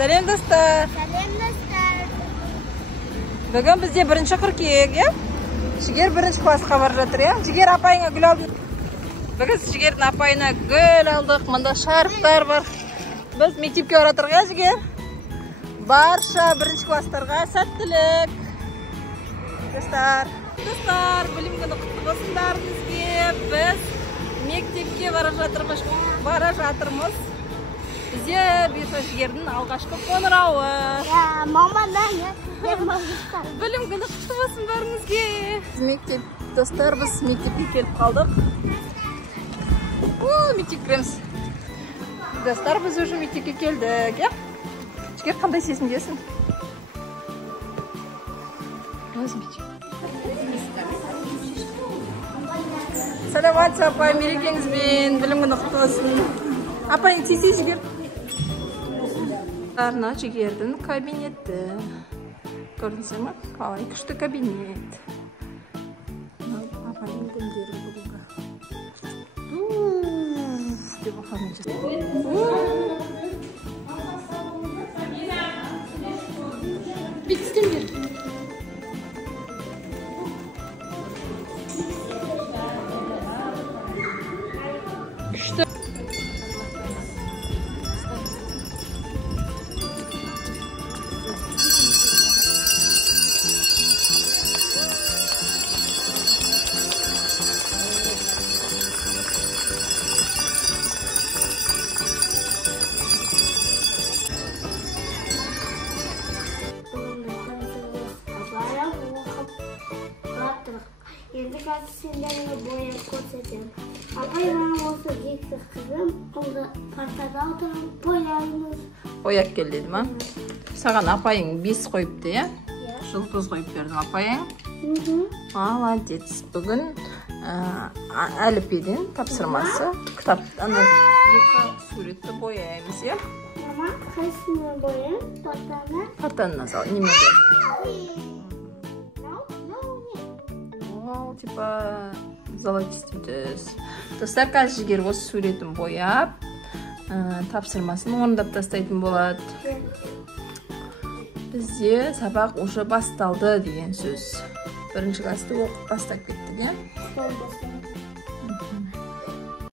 Selam dostlar. Selam dostlar. Bugün bizde 1 qirkiyek, ya? Jiger 1 klassga barib жатыр, ya? Jiger apayına gül aldık. Bugün Jiger'in apayına gül aldık. Mında şarflar var. Biz mektepke baratırıq, ya Jiger? Barcha 1 klasslarga sәттілік. Dostlar, bilim günü құтты болсындар бізге. Biz mektepke бара жатырмыз. Bizde bir Jiger'in alğaşkı qo'ng'irog'i. Ya mamadan ya. Bilim günü құтты болсын бәріңізге. Мектеп, достар, biz mektepke kelib qoldik. Mektep kiramiz. Dostlar, biz уже mektepke keldik, ya? Jiger qanday сезімдесің? Саламатсыз апай, мерекеңізбен, білім күні құтты болсын. Апай, тисе Жігер. Мына Жігердің кабинеті. Көрдіңіздер ме? Қалай күшті кабинет. Апайдың күндері бүгінгі. Деп оқамын жүрді. Бітістен бер. Күшті. Енді қазір сендерге бояп көрсетемін. Апай бana осы жексіз қызым, қолды партада отырып бояймыз. Бояп кел деді ма? Саған апайың 5 қойыпты, я? Жұлдыз қойып бердім апайың. Молодец. Бүгін әліппеден тапсырмасы. Кітаптан 2 суретті бояймыз, я? Мама, қайсыны бояйм? Партаны? Партаны назал, немеде? Типа золотистый төс. Достар, қазір Жігер осы суретін бояп, тапсырмасын орындап тастайтын болады. Бізде сабақ уже басталды деген сөз. 1 класты оқып бастап кеттік, я?